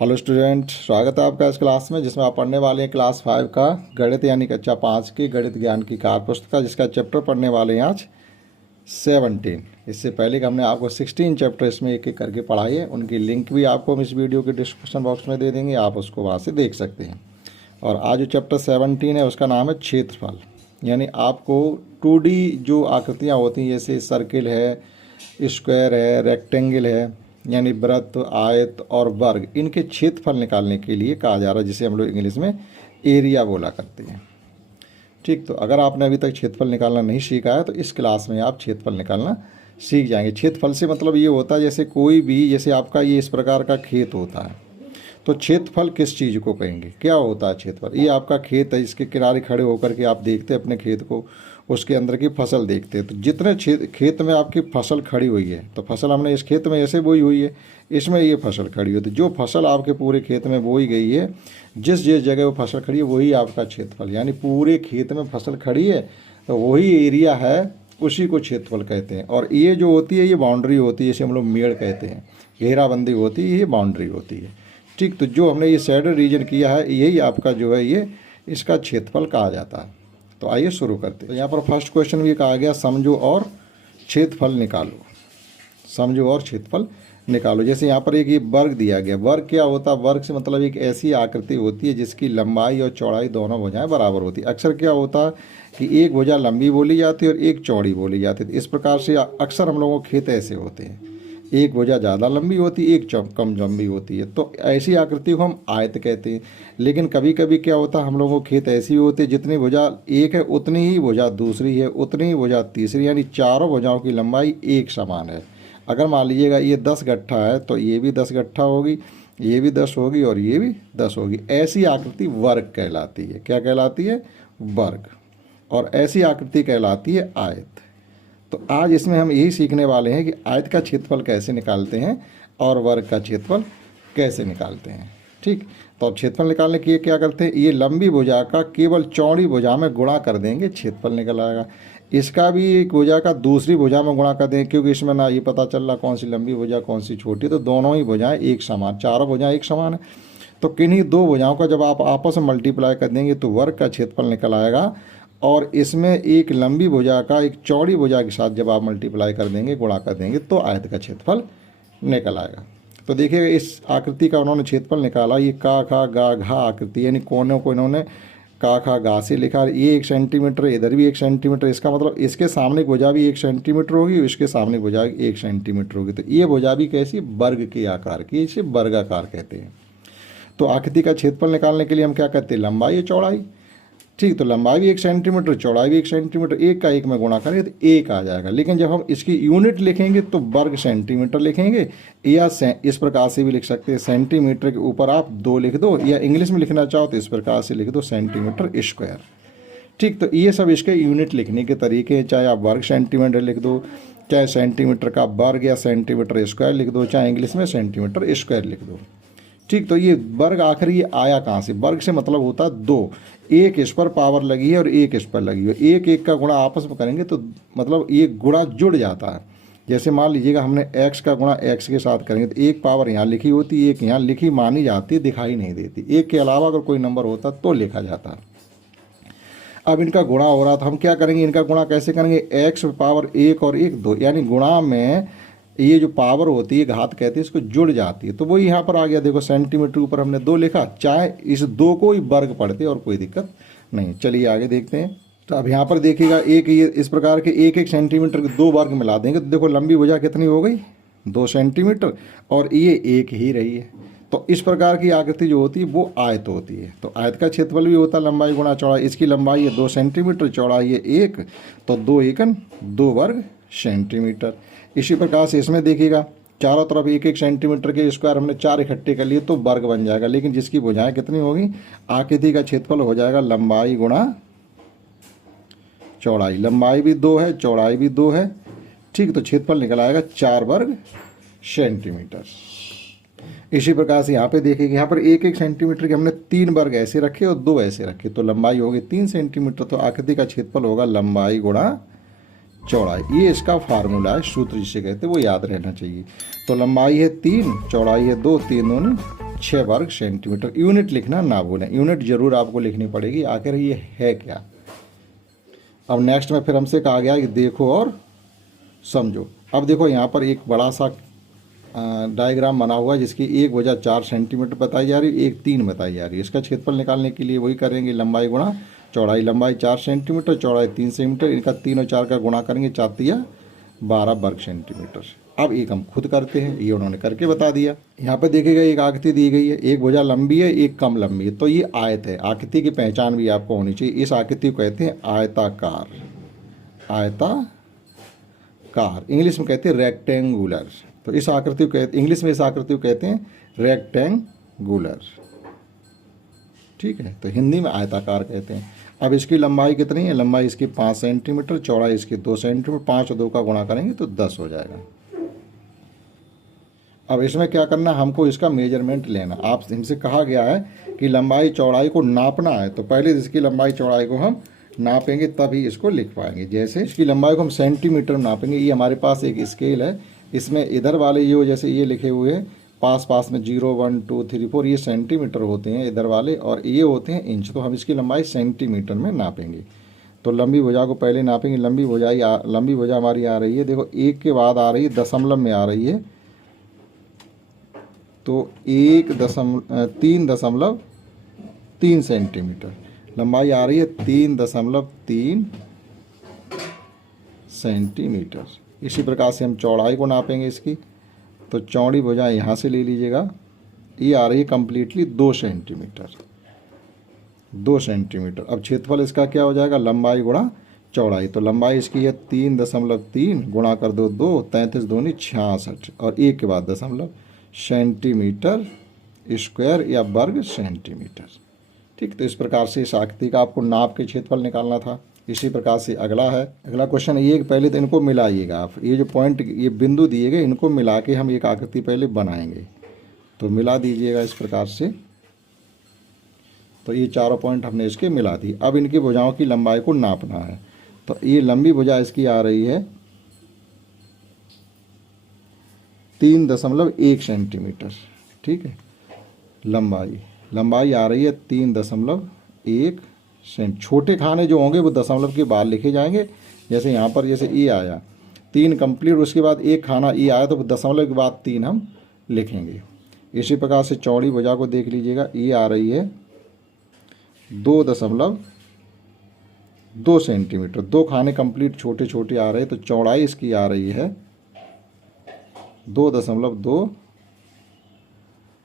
Hello student, स्वागत है आपका इस क्लास में जिसमें आप पढ़ने वाले हैं क्लास 5 का गणित यानी कक्षा 5 की गणित ज्ञान की कार्य पुस्तिका, जिसका चैप्टर पढ़ने वाले हैं आज 17। इससे पहले कि हमने आपको 16 चैप्टर इसमें एक एक करके पढ़ाई है, उनकी लिंक भी आपको हम इस वीडियो के डिस्क्रिप्शन बॉक्स में दे देंगे, आप उसको वहाँ से देख सकते हैं। और आज जो चैप्टर 17 है उसका नाम है क्षेत्रफल। यानी आपको 2D जो आकृतियाँ होती हैं, जैसे सर्किल है, स्क्वायर है, रेक्टेंगल है, यानी वृत्त, आयत और वर्ग, इनके क्षेत्रफल निकालने के लिए कहा जा रहा है, जिसे हम लोग इंग्लिश में एरिया बोला करते हैं। ठीक, तो अगर आपने अभी तक क्षेत्रफल निकालना नहीं सीखा है तो इस क्लास में आप क्षेत्रफल निकालना सीख जाएंगे। क्षेत्रफल से मतलब ये होता है जैसे कोई भी, जैसे आपका ये इस प्रकार का खेत होता है तो क्षेत्रफल किस चीज़ को कहेंगे, क्या होता है क्षेत्रफल। ये आपका खेत है, इसके किनारे खड़े होकर के आप देखते हैं अपने खेत को, उसके अंदर की फसल देखते हैं। तो जितने खेत में आपकी फसल खड़ी हुई है, तो फसल हमने इस खेत में ऐसे बोई हुई है, इसमें ये फसल खड़ी हुई है, तो जो फसल आपके पूरे खेत में बोई गई है, जिस जिस जगह वो फसल खड़ी है वही आपका क्षेत्रफल। यानी पूरे खेत में फसल खड़ी है तो वही एरिया है, उसी को क्षेत्रफल कहते हैं। और ये जो होती है ये बाउंड्री होती है, इसे हम लोग मेड़ कहते हैं, घेराबंदी होती है, ये बाउंड्री होती है। ठीक, तो जो हमने ये शेडेड रीजन किया है यही आपका जो है ये इसका क्षेत्रफल कहा जाता है। तो आइए शुरू करते हैं। तो यहाँ पर फर्स्ट क्वेश्चन भी कहा गया, समझो और क्षेत्रफल निकालो। समझो और क्षेत्रफल निकालो। जैसे यहाँ पर एक ये वर्ग दिया गया, वर्ग क्या होता है, वर्ग से मतलब एक ऐसी आकृति होती है जिसकी लंबाई और चौड़ाई दोनों भुजाएं बराबर होती है। अक्सर क्या होता है कि एक भुजा लंबी बोली जाती है और एक चौड़ी बोली जाती है। इस प्रकार से अक्सर हम लोगों के खेत ऐसे होते हैं, एक भुजा ज़्यादा लंबी होती है, एक कम लंबी होती है, तो ऐसी आकृति को हम आयत कहते हैं। लेकिन कभी कभी क्या होता है, हम लोगों के खेत ऐसी होती है जितनी भुजा एक है उतनी ही भुजा दूसरी है, उतनी ही भुजा तीसरी, यानी चारों भुजाओं की लंबाई एक समान है। अगर मान लीजिएगा ये 10 गट्ठा है तो ये भी 10 गट्ठा होगी, ये भी 10 होगी और ये भी 10 होगी। ऐसी आकृति वर्ग कहलाती है। क्या कहलाती है? वर्ग। और ऐसी आकृति कहलाती है आयत। तो आज इसमें हम यही सीखने वाले हैं कि आयत का क्षेत्रफल कैसे निकालते हैं और वर्ग का क्षेत्रफल कैसे निकालते हैं। ठीक, तो अब क्षेत्रफल निकालने के लिए क्या करते हैं, ये लंबी भुजा का केवल चौड़ी भुजा में गुणा कर देंगे, क्षेत्रफल निकल आएगा। इसका भी एक भुजा का दूसरी भुजा में गुणा कर देंगे, क्योंकि इसमें ना ये पता चल रहा कौन सी लंबी भुजा कौन सी छोटी, तो दोनों ही भुजाएं एक समान, चारों भुजाएं एक समान है। तो किन्हीं दो भुजाओं का जब आप आपस में मल्टीप्लाई कर देंगे तो वर्ग का क्षेत्रफल निकल आएगा। और इसमें एक लंबी भुजा का एक चौड़ी भुजा के साथ जब आप मल्टीप्लाई कर देंगे, गुणा कर देंगे, तो आयत का क्षेत्रफल निकल आएगा। तो देखिए इस आकृति का उन्होंने क्षेत्रफल निकाला, ये का खा गा घा आकृति, यानी कोनों को इन्होंने का खा गा से लिखा। ये 1 सेंटीमीटर, इधर भी 1 सेंटीमीटर, इसका मतलब इसके सामने की भुजा भी 1 सेंटीमीटर होगी, इसके सामने भुजा 1 सेंटीमीटर होगी। तो ये भुजा भी कैसी, वर्ग के आकार की, इसे वर्गाकार कहते हैं। तो आकृति का क्षेत्रफल निकालने के लिए हम क्या करते हैं, लंबाई और चौड़ाई। ठीक, तो लंबाई भी 1 सेंटीमीटर, चौड़ाई भी 1 सेंटीमीटर, एक का एक में गुणा करेंगे तो एक आ जाएगा। लेकिन जब हम इसकी यूनिट लिखेंगे तो वर्ग सेंटीमीटर लिखेंगे, या इस प्रकार से भी लिख सकते हैं, सेंटीमीटर के ऊपर आप 2 लिख दो, या इंग्लिश में लिखना चाहो तो इस प्रकार से लिख दो, सेंटीमीटर स्क्वायर। ठीक, तो ये सब इसके यूनिट लिखने के तरीके हैं। चाहे आप वर्ग सेंटीमीटर लिख दो, चाहे सेंटीमीटर का वर्ग या सेंटीमीटर स्क्वायर लिख दो, चाहे इंग्लिश में सेंटीमीटर स्क्वायर लिख दो। ठीक, तो ये वर्ग आखिर ये आया कहाँ से, वर्ग से मतलब होता है 2, एक इस पर पावर लगी है और एक इस पर लगी है, एक एक का गुणा आपस में करेंगे तो मतलब ये गुणा जुड़ जाता है। जैसे मान लीजिएगा हमने x का गुणा x के साथ करेंगे तो एक पावर यहाँ लिखी होती है, एक यहाँ लिखी मानी जाती है, दिखाई नहीं देती। एक के अलावा अगर कोई नंबर होता तो लिखा जाता। अब इनका गुणा हो रहा था, हम क्या करेंगे, इनका गुणा कैसे करेंगे, x पावर 1 और 1 2, यानी गुणा में ये जो पावर होती है, घात कहते हैं, इसको जुड़ जाती है। तो वो यहाँ पर आ गया, देखो सेंटीमीटर ऊपर हमने 2 लिखा, चाहे इस 2 को ही वर्ग पढ़ते और कोई दिक्कत नहीं। चलिए आगे देखते हैं। तो अब यहाँ पर देखिएगा एक ये इस प्रकार के 1 सेंटीमीटर के 2 वर्ग मिला देंगे तो देखो लंबी भुजा कितनी हो गई, 2 सेंटीमीटर, और ये एक ही रही है। तो इस प्रकार की आकृति जो होती है वो आयत होती है। तो आयत का क्षेत्रफल भी होता है लंबाई गुणा चौड़ाई। इसकी लंबाई है 2 सेंटीमीटर, चौड़ाई है 1, तो 2 एकन 2 वर्ग सेंटीमीटर। इसी प्रकार से इसमें देखिएगा चारों तरफ 1 सेंटीमीटर के स्क्वायर हमने 4 इकट्ठे कर लिए तो वर्ग बन जाएगा। लेकिन जिसकी भुजाएं कितनी होगी, आकृति का क्षेत्रफल हो जाएगा लंबाई गुणा चौड़ाई। लंबाई भी 2 है, चौड़ाई भी 2 है। ठीक, तो क्षेत्रफल निकल आएगा 4 वर्ग सेंटीमीटर। इसी प्रकार से यहाँ पे देखिएगा, यहाँ पर 1 सेंटीमीटर के हमने 3 वर्ग ऐसे रखे और 2 ऐसे रखे, तो लंबाई होगी 3 सेंटीमीटर। तो आकृति का क्षेत्रफल होगा लंबाई गुणा चौड़ाई। ये इसका फार्मूला है, सूत्र जिसे कहते हैं, वो याद रहना चाहिए। तो लंबाई है 3, चौड़ाई है 2, 3 दूनी 6 वर्ग सेंटीमीटर। यूनिट लिखना ना भूलें, यूनिट जरूर आपको लिखनी पड़ेगी, आखिर ये है क्या। अब नेक्स्ट में फिर हमसे कहा गया कि देखो और समझो। अब देखो यहाँ पर एक बड़ा सा डायग्राम बना हुआ है जिसकी एक भुजा 4 सेंटीमीटर बताई जा रही है, एक 3 बताई जा रही है। इसका क्षेत्रफल निकालने के लिए वही करेंगे, लंबाई गुणा चौड़ाई। लंबाई 4 सेंटीमीटर, चौड़ाई 3 सेंटीमीटर, इनका 3 और 4 का गुणा करेंगे, 4 या 12 वर्ग सेंटीमीटर। अब एक हम खुद करते हैं, ये उन्होंने करके बता दिया। यहाँ पे देखिएगा एक आकृति दी गई है, एक भुजा लंबी है एक कम लंबी है, तो ये आयत है। आकृति की पहचान भी आपको होनी चाहिए। इस आकृति को कहते हैं आयताकार, आयताकार इंग्लिश में कहते हैं रेक्टेंगुलर। तो इस आकृति को इंग्लिश में इस आकृति को कहते हैं रेक्टेंगुलर, ठीक है। तो हिंदी में आयताकार कहते हैं। अब इसकी लंबाई कितनी है, लंबाई इसकी 5 सेंटीमीटर, चौड़ाई इसकी 2 सेंटीमीटर, 5 और 2 का गुणा करेंगे तो 10 हो जाएगा। अब इसमें क्या करना, हमको इसका मेजरमेंट लेना। आप हमसे कहा गया है कि लंबाई चौड़ाई को नापना है, तो पहले इसकी लंबाई चौड़ाई को हम नापेंगे तभी इसको लिख पाएंगे। जैसे इसकी लंबाई को हम सेंटीमीटर में नापेंगे, ये हमारे पास एक स्केल है, इसमें इधर वाले ये जैसे ये लिखे हुए हैं पास पास में 0 1 2 3 4 ये सेंटीमीटर होते हैं इधर वाले, और ये होते हैं इंच। तो हम इसकी लंबाई सेंटीमीटर में नापेंगे। तो लंबी भुजा को पहले नापेंगे। लंबी भुजा हमारी आ रही है, देखो एक के बाद आ रही है दशमलव में आ रही है, तो 3.3 सेंटीमीटर लंबाई आ रही है, 3.3 सेंटीमीटर। इसी प्रकार से हम चौड़ाई को नापेंगे इसकी, तो चौड़ी भुजा यहाँ से ले लीजिएगा, ये आ रही है कम्प्लीटली 2 सेंटीमीटर, 2 सेंटीमीटर। अब क्षेत्रफल इसका क्या हो जाएगा, लंबाई गुणा चौड़ाई। तो लंबाई इसकी है 3.3 गुणा कर दो 2, 33 दूनी 66 और एक के बाद दशमलव, सेंटीमीटर स्क्वायर या वर्ग सेंटीमीटर, ठीक। तो इस प्रकार से इस आकृति का आपको नाप के क्षेत्रफल निकालना था। इसी प्रकार से अगला है, अगला क्वेश्चन ये कि पहले तो इनको मिलाइएगा आप, ये जो पॉइंट ये बिंदु दिए गए इनको मिला के हम एक आकृति पहले बनाएंगे। तो मिला दीजिएगा इस प्रकार से। तो ये चारों पॉइंट हमने इसके मिला दी। अब इनकी भुजाओं की लंबाई को नापना है। तो ये लंबी भुजा इसकी आ रही है 3.1 सेंटीमीटर, ठीक है। लंबाई आ रही है 3.1 सेंट। छोटे खाने जो होंगे वो दशमलव के बाद लिखे जाएंगे। जैसे यहाँ पर जैसे ई आया 3 कंप्लीट, उसके बाद एक खाना ई आया तो दशमलव के बाद 3 हम लिखेंगे। इसी प्रकार से चौड़ी भुजा को देख लीजिएगा, ई आ रही है 2.2 सेंटीमीटर। 2 खाने कंप्लीट छोटे छोटे आ रहे हैं, तो चौड़ाई इसकी आ रही है 2.2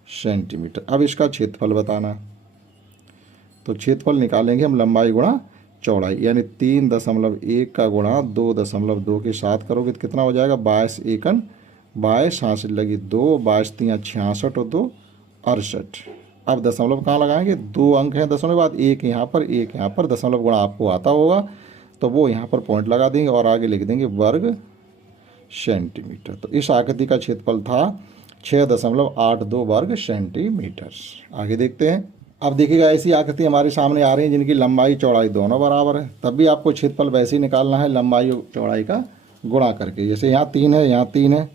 सेंटीमीटर। अब इसका क्षेत्रफल बताना, तो क्षेत्रफल निकालेंगे हम लंबाई गुणा चौड़ाई, यानी 3.1 का गुणा 2.2 के साथ करोगे तो कितना हो जाएगा, 22 एकन 22 66 लगी 2, 22 3 66 और 2 68। अब दशमलव कहाँ लगाएंगे, 2 अंक हैं दशमलव के बाद, एक यहाँ पर एक यहाँ पर, दशमलव गुणा आपको आता होगा तो वो यहाँ पर पॉइंट लगा देंगे और आगे लिख देंगे वर्ग सेंटीमीटर। तो इस आकृति का क्षेत्रफल था 6.82 वर्ग सेंटीमीटर। आगे देखते हैं। अब देखिएगा ऐसी आकृति हमारे सामने आ रही है जिनकी लंबाई चौड़ाई दोनों बराबर है, तब भी आपको क्षेत्रफल वैसे ही निकालना है, लंबाई और चौड़ाई का गुणा करके। जैसे यहाँ 3 है यहाँ 3 है,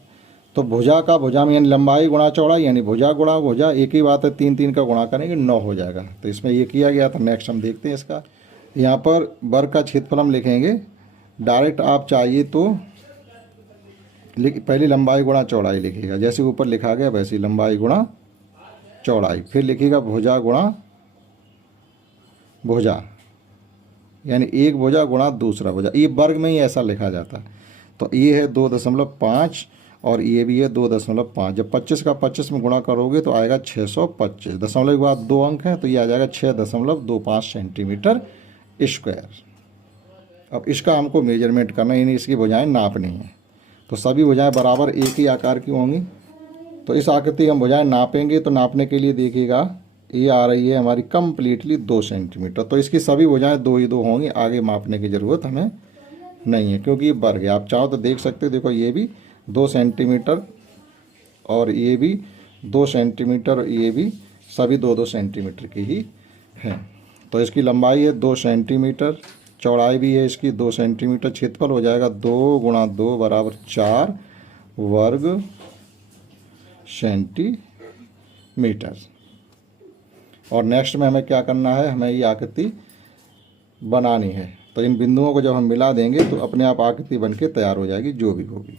तो भुजा में यानी लंबाई गुणा चौड़ाई यानी भुजा गुणा भुजा, एक ही बात है, 3 3 का गुणा करेंगे 9 हो जाएगा। तो इसमें ये किया गया था। नेक्स्ट हम देखते हैं इसका। यहाँ पर वर्ग का क्षेत्रफल हम लिखेंगे डायरेक्ट, आप चाहिए तो पहले लंबाई गुणा चौड़ाई लिखिएगा, जैसे ऊपर लिखा गया वैसे लंबाई गुणा चौड़ाई, फिर लिखिएगा भुजा गुणा भुजा, यानी एक भुजा गुणा दूसरा भुजा। ये वर्ग में ही ऐसा लिखा जाता है। तो ये है 2.5 और ये भी है 2.5। जब 25 का 25 में गुणा करोगे तो आएगा 625। दशमलव के बाद 2 अंक हैं तो ये आ जाएगा 6.25 सेंटीमीटर स्क्वायर। अब इसका हमको मेजरमेंट करना, यानी इसकी भुजाएं नापनी है। तो सभी भुजाएं बराबर एक ही आकार की होंगी। तो इस आकृति हम भुजाएं नापेंगे, तो नापने के लिए देखिएगा ये आ रही है हमारी कम्प्लीटली 2 सेंटीमीटर। तो इसकी सभी भुजाएं 2 ही 2 होंगी, आगे मापने की ज़रूरत हमें नहीं है क्योंकि ये वर्ग है। आप चाहो तो देख सकते हो, देखो ये भी 2 सेंटीमीटर और ये भी 2 सेंटीमीटर और ये भी सभी 2-2 सेंटीमीटर की ही है। तो इसकी लंबाई है 2 सेंटीमीटर, चौड़ाई भी है इसकी 2 सेंटीमीटर। क्षेत्रफल हो जाएगा 2 गुणा 2 बराबर 4 वर्ग मीटर। और नेक्स्ट में हमें क्या करना है, हमें ये आकृति बनानी है। तो इन बिंदुओं को जब हम मिला देंगे तो अपने आप आकृति बन के तैयार हो जाएगी जो भी होगी।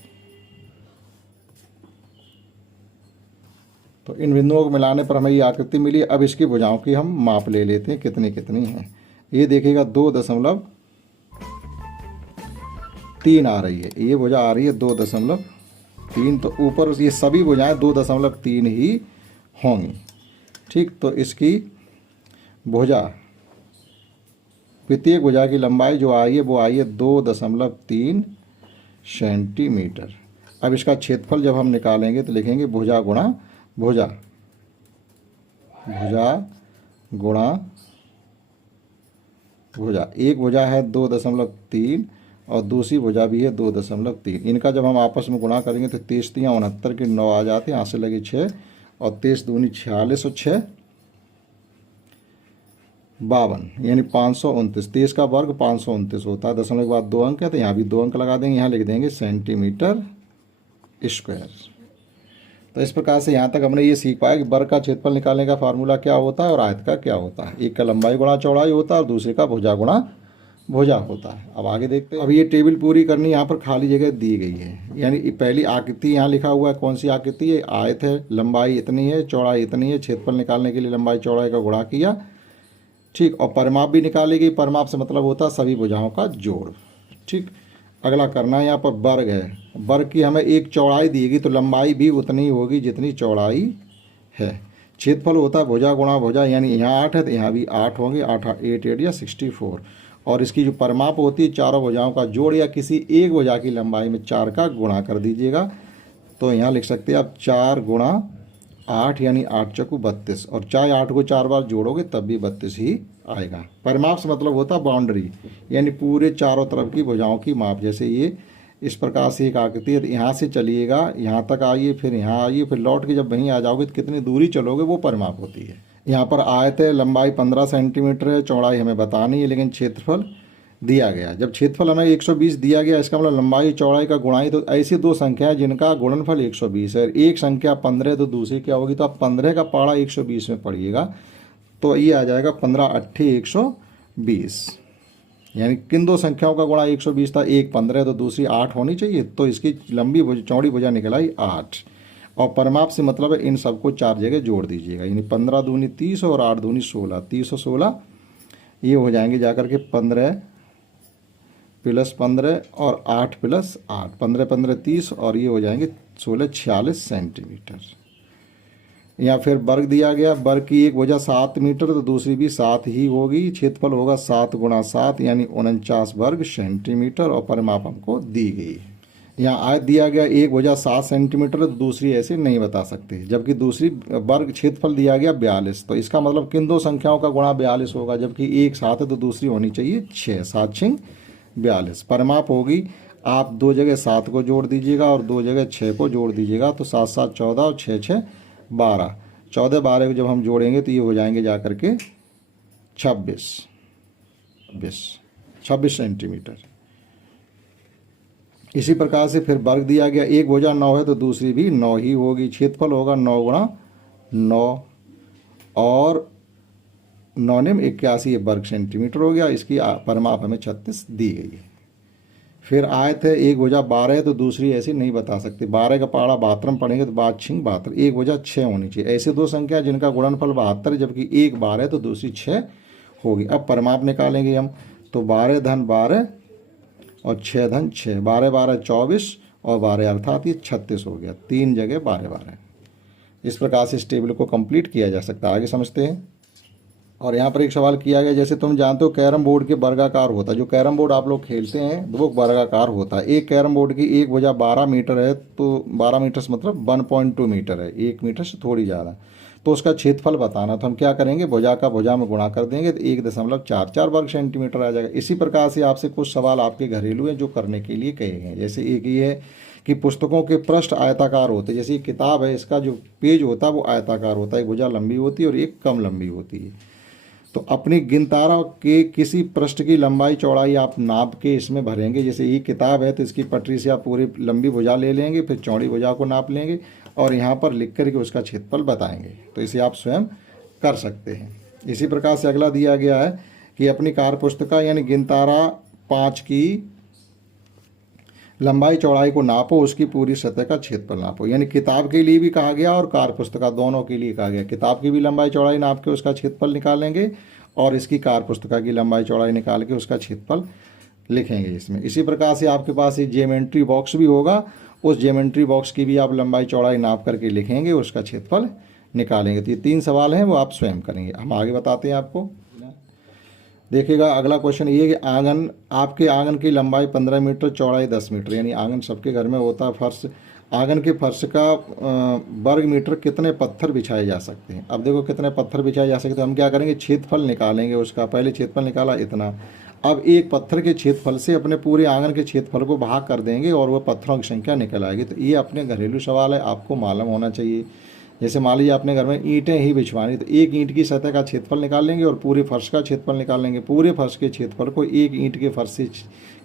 तो इन बिंदुओं को मिलाने पर हमें ये आकृति मिली। अब इसकी भुजाओं की हम माप ले लेते हैं कितनी कितनी हैं। ये देखिएगा 2.3 आ रही है, ये भुजा आ रही है 2.3। तो ऊपर ये सभी भुजाएं 2.3 ही होंगी। ठीक, तो इसकी भुजा, प्रत्येक भुजा की लंबाई जो आई है वो आई है 2.3 सेंटीमीटर। अब इसका क्षेत्रफल जब हम निकालेंगे तो लिखेंगे भुजा गुणा भुजा, भुजा गुणा भुजा। एक भुजा है 2.3 और दूसरी भुजा भी है 2.3। इनका जब हम आपस में गुणा करेंगे तो 23 × 69 के 9 आ जाते हैं, यहाँ से लगे 6 और 23 दूनी 46 और 6 52, यानी 529। 23 का वर्ग 529 होता है। दशमलव के बाद 2 अंक है तो यहाँ भी 2 अंक लगा देंगे, यहाँ लिख देंगे सेंटीमीटर स्क्वायर। तो इस प्रकार से यहाँ तक हमने ये सीख पाया कि वर्ग का क्षेत्रफल निकालने का फार्मूला क्या होता है और आयत का क्या होता है। एक का लंबाई गुणा चौड़ाई होता है और दूसरे का भुजा गुणा भुजा होता है। अब आगे देखते हैं। अब ये टेबल पूरी करनी, यहाँ पर खाली जगह दी गई है, यानी पहली आकृति यहाँ लिखा हुआ है। कौन सी आकृति है? आयत है। लंबाई इतनी है, चौड़ाई इतनी है। क्षेत्रफल निकालने के लिए लंबाई चौड़ाई का गुणा किया। ठीक, और परिमाप भी निकाली गई। परिमाप से मतलब होता है सभी भुजाओं का जोड़। ठीक, अगला करना है यहाँ पर वर्ग है। वर्ग की हमें एक चौड़ाई दी गई तो लंबाई भी उतनी होगी जितनी चौड़ाई है। क्षेत्रफल होता है भुजा गुणा भुजा, यानी यहाँ 8 है तो यहाँ भी 8 होंगे। 8 8 8 या 64। और इसकी जो परिमाप होती है चारों भुजाओं का जोड़ या किसी एक भुजा की लंबाई में 4 का गुणा कर दीजिएगा। तो यहाँ लिख सकते हैं आप 4 गुणा 8 यानी 8 चौकू 32। और चाहे 8 को 4 बार जोड़ोगे तब भी 32 ही आएगा। परिमाप से मतलब होता है बाउंड्री, यानी पूरे चारों तरफ की भुजाओं की माप। जैसे ये इस प्रकार से एक आकृति है, यहाँ से चलिएगा, यहाँ तक आइए, फिर यहाँ आइए, फिर लौट के जब वहीं आ जाओगे तो कितनी दूरी चलोगे वो परिमाप होती है। यहाँ पर आयत है, लंबाई 15 सेंटीमीटर है, चौड़ाई हमें बतानी है, लेकिन क्षेत्रफल दिया गया। जब क्षेत्रफल हमें 120 दिया गया, इसका मतलब लंबाई चौड़ाई का गुणाई। तो ऐसी दो संख्याएं जिनका गुणनफल 120 है। एक संख्या 15 तो दूसरी क्या होगी? तो आप 15 का पाड़ा 120 में पढ़िएगा तो ये आ जाएगा 15 8 120। यानी किन दो संख्याओं का गुणा 120 था? एक 15 तो दूसरी 8 होनी चाहिए। तो इसकी लंबी चौड़ी भुजा निकल आई 8। और परिमाप से मतलब है इन सबको 4 जगह जोड़ दीजिएगा, यानी 15 दूनी 30 और 8 दूनी 16, 30 और 16 ये हो जाएंगे जाकर के 15 + 15 और 8 + 8, 15 15 30 और ये हो जाएंगे 16 46 सेंटीमीटर। या फिर वर्ग दिया गया। वर्ग की एक भुजा 7 मीटर तो दूसरी भी 7 ही होगी। क्षेत्रफल होगा 7 × 7 यानी 49 वर्ग सेंटीमीटर और परिमाप हमको दी गई। यहाँ आयत दिया गया, एक भुजा 7 सेंटीमीटर तो दूसरी ऐसे नहीं बता सकते। जबकि दूसरी वर्ग क्षेत्रफल दिया गया 42, तो इसका मतलब किन दो संख्याओं का गुणा 42 होगा? जबकि एक 7 है तो दूसरी होनी चाहिए 6, 7 6 42। परिमाप होगी, आप 2 जगह 7 को जोड़ दीजिएगा और 2 जगह 6 को जोड़ दीजिएगा तो 7 7 14 और 6 6 12। 14 12 को जब हम जोड़ेंगे तो ये हो जाएंगे जाकर के 26 सेंटीमीटर। इसी प्रकार से फिर वर्ग दिया गया, एक भुजा 9 है तो दूसरी भी 9 ही होगी। क्षेत्रफल होगा 9 × 9 और 9 9 81 वर्ग सेंटीमीटर हो गया। इसकी परिमाप हमें 36 दी गई है। फिर आयत है, एक भुजा 12 है तो दूसरी ऐसी नहीं बता सकते। 12 का पाड़ा 72 में पढ़ेंगे तो 5 6 72, एक भुजा 6 होनी चाहिए। ऐसे दो संख्या जिनका गुणनफल 72 है, जबकि एक 12 है तो दूसरी 6 होगी। अब परिमाप निकालेंगे हम तो 12 धन 12 और 6 धन 6, 12 12 24 और 12 अर्थात ये 36 हो गया। 3 जगह 12 12। इस प्रकार से इस टेबल को कंप्लीट किया जा सकता है। आगे समझते हैं। और यहाँ पर एक सवाल किया गया, जैसे तुम जानते हो कैरम बोर्ड के वर्गाकार होता है। जो कैरम बोर्ड आप लोग खेलते हैं वो वर्गाकार होता है। एक कैरम बोर्ड की एक भुजा 12 मीटर है तो 12 मीटर से मतलब 1.2 मीटर है, 1 मीटर से थोड़ी ज़्यादा। तो उसका क्षेत्रफल बताना, तो हम क्या करेंगे? भुजा का भुजा में गुणा कर देंगे तो 1.44 वर्ग सेंटीमीटर आ जाएगा। इसी प्रकार से आपसे कुछ सवाल आपके घरेलू हैं जो करने के लिए कहे गए। जैसे एक ये है कि पुस्तकों के पृष्ठ आयताकार होते हैं। जैसे ये किताब है, इसका जो पेज होता है वो आयताकार होता है। एक भुजा लंबी होती है और एक कम लंबी होती है। तो अपनी गिनतारा के किसी पृष्ठ की लंबाई चौड़ाई आप नाप के इसमें भरेंगे। जैसे ये किताब है तो इसकी पटरी से आप पूरी लंबी भुजा ले लेंगे, फिर चौड़ी भुजा को नाप लेंगे और यहाँ पर लिख करके उसका क्षेत्रफल बताएंगे। तो इसे आप स्वयं कर सकते हैं। इसी प्रकार से अगला दिया गया है कि अपनी कार्य पुस्तिका यानी गिनतारा 5 की लंबाई चौड़ाई को नापो, उसकी पूरी सतह का क्षेत्रफल नापो। यानी किताब के लिए भी कहा गया और कार्य पुस्तिका दोनों के लिए कहा गया। किताब की भी लंबाई चौड़ाई नाप के उसका क्षेत्रफल निकालेंगे और इसकी कार्य पुस्तिका की लंबाई चौड़ाई निकाल के उसका क्षेत्रफल लिखेंगे इसमें। इसी प्रकार से आपके पास एक ज्योमेट्री बॉक्स भी होगा, उस ज्योमेट्री बॉक्स की भी आप लंबाई चौड़ाई नाप करके लिखेंगे, उसका क्षेत्रफल निकालेंगे। तो ये 3 सवाल हैं, वो आप स्वयं करेंगे। हम आगे बताते हैं आपको। देखिएगा अगला क्वेश्चन ये कि आंगन, आपके आंगन की लंबाई 15 मीटर, चौड़ाई 10 मीटर। यानी आंगन सबके घर में होता है। फर्श, आंगन के फर्श का वर्ग मीटर कितने पत्थर बिछाए जा सकते हैं। अब देखो कितने पत्थर बिछाए जा सकते हैं। हम क्या करेंगे, क्षेत्रफल निकालेंगे उसका। पहले क्षेत्रफल निकाला इतना, अब एक पत्थर के क्षेत्रफल से अपने पूरे आंगन के क्षेत्रफल को भाग कर देंगे और वह पत्थरों की संख्या निकल आएगी। तो ये अपने घरेलू सवाल है, आपको मालूम होना चाहिए। जैसे मान लीजिए अपने घर में ईंटें ही बिछवानी, तो एक ईंट की सतह का क्षेत्रफल निकाल लेंगे और पूरे फर्श का क्षेत्रफल निकाल लेंगे। पूरे फर्श के क्षेत्रफल को एक ईंट के फर्श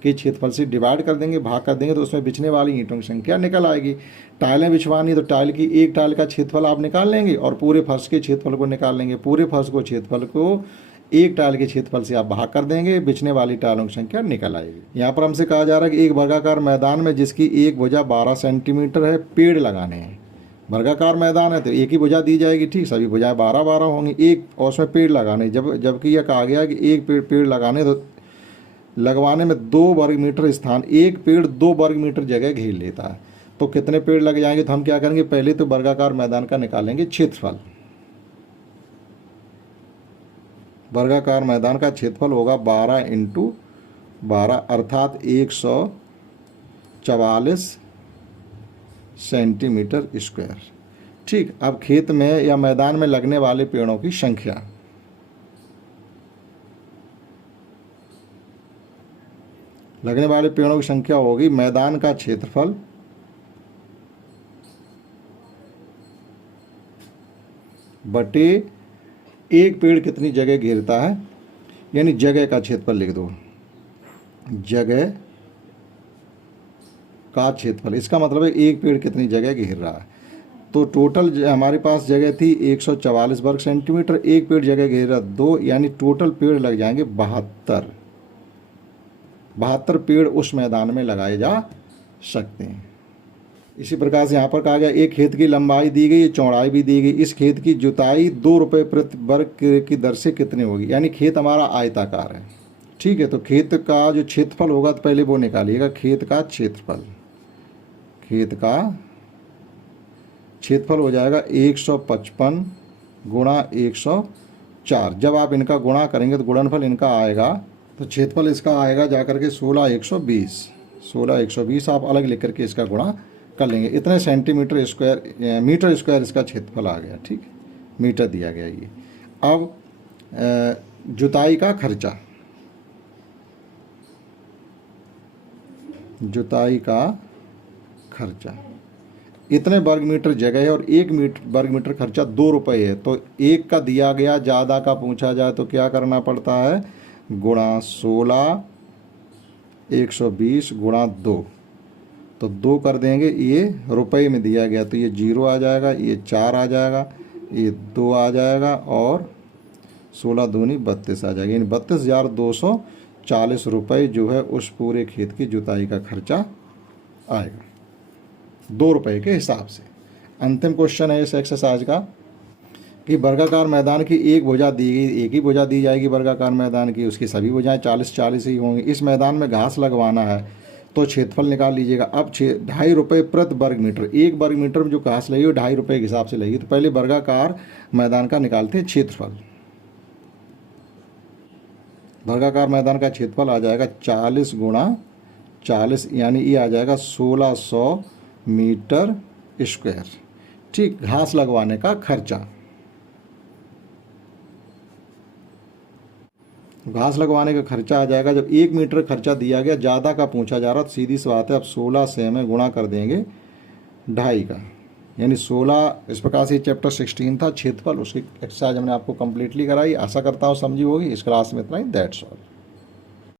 के क्षेत्रफल से डिवाइड कर देंगे, भाग कर देंगे, तो उसमें बिछने वाली ईंटों की संख्या निकल आएगी। टाइलें बिछवानी तो टाइल की एक टाइल का क्षेत्रफल आप निकाल लेंगे और पूरे फर्श के क्षेत्रफल को निकाल लेंगे। पूरे फर्श को क्षेत्रफल को एक टाइल के क्षेत्रफल से आप भाग कर देंगे, बिछने वाली टाइलों की संख्या निकल आएगी। यहाँ पर हमसे कहा जा रहा है कि एक वर्गाकार मैदान में जिसकी एक भुजा 12 सेंटीमीटर है, पेड़ लगाने हैं। वर्गाकार मैदान है तो एक ही भुजा दी जाएगी, ठीक, सभी भुजाएं 12-12 होंगी, एक और उसमें पेड़ लगाने। जबकि यह कहा गया कि एक पेड़ लगाने तो लगवाने में 2 वर्ग मीटर स्थान, एक पेड़ 2 वर्ग मीटर जगह घेर लेता है। तो कितने पेड़ लग जाएंगे, तो हम क्या करेंगे, पहले तो वर्गाकार मैदान का निकालेंगे क्षेत्रफल। वर्गाकार मैदान का क्षेत्रफल होगा 12 × 12 अर्थात 144 सेंटीमीटर स्क्वायर। ठीक, अब खेत में या मैदान में लगने वाले पेड़ों की संख्या, लगने वाले पेड़ों की संख्या होगी मैदान का क्षेत्रफल बटे एक पेड़ कितनी जगह घेरता है, यानी जगह का क्षेत्रफल लिख दो, जगह का क्षेत्रफल। इसका मतलब है एक पेड़ कितनी जगह घेर रहा है। तो टोटल हमारे पास जगह थी 144 वर्ग सेंटीमीटर, एक पेड़ जगह घेर रहा 2, यानी टोटल पेड़ लग जाएंगे 72 पेड़ उस मैदान में लगाए जा सकते हैं। इसी प्रकार से यहाँ पर कहा गया एक खेत की लंबाई दी गई, चौड़ाई भी दी गई। इस खेत की जुताई 2 रुपये प्रति वर्ग की दर से कितनी होगी। यानी खेत हमारा आयताकार है, ठीक है। तो खेत का जो क्षेत्रफल होगा तो पहले वो निकालिएगा, खेत का क्षेत्रफल। खेत का क्षेत्रफल हो जाएगा 155 गुणा 104। जब आप इनका गुणा करेंगे तो गुणनफल इनका आएगा, तो क्षेत्रफल इसका आएगा जाकर के 16,120 आप अलग लिख करके इसका गुणा कर लेंगे। इतने सेंटीमीटर स्क्वायर, मीटर स्क्वायर इसका क्षेत्रफल आ गया, ठीक, मीटर दिया गया ये। अब जुताई का खर्चा, जुताई का खर्चा इतने वर्ग मीटर जगह है और एक वर्ग मीटर खर्चा 2 रुपये है। तो एक का दिया गया, ज़्यादा का पूछा जाए तो क्या करना पड़ता है, गुणा 16,120 गुणा 2, तो 2 कर देंगे। ये रुपये में दिया गया तो ये 0 आ जाएगा, ये 4 आ जाएगा, ये 2 आ जाएगा और 16 दूनी 32 आ जाएगा। यानी 32,240 रुपये जो है उस पूरे खेत की जुताई का खर्चा आएगा 2 रुपये के हिसाब से। अंतिम क्वेश्चन है इस एक्सरसाइज का कि वर्गाकार मैदान की एक भुजा दी गई, एक ही भुजा दी जाएगी वर्गाकार मैदान की, उसकी सभी भुजाएं 40-40 ही होंगी। इस मैदान में घास लगवाना है तो क्षेत्रफल निकाल लीजिएगा। अब 2.5 रुपये प्रति वर्ग मीटर, एक वर्ग मीटर में जो घास लगी वो 2.5 रुपये के हिसाब से लगी। तो पहले वर्गाकार मैदान का निकालते हैं क्षेत्रफल। वर्गाकार मैदान का क्षेत्रफल आ जाएगा 40 गुणा 40, यानी ये आ जाएगा 1600 मीटर स्क्वायर, ठीक। घास लगवाने का खर्चा, घास लगवाने का खर्चा आ जाएगा। जब 1 मीटर खर्चा दिया गया, ज़्यादा का पूछा जा रहा, तो सीधी सी बात है अब 16 से हमें गुणा कर देंगे 2.5 का, यानी 16 इस प्रकार से चैप्टर 16 था क्षेत्रफल, उसकी एक्सरसाइज हमने आपको कंप्लीटली कराई। आशा करता हूँ समझी होगी। इस क्लास में इतना ही, दैट्स ऑल।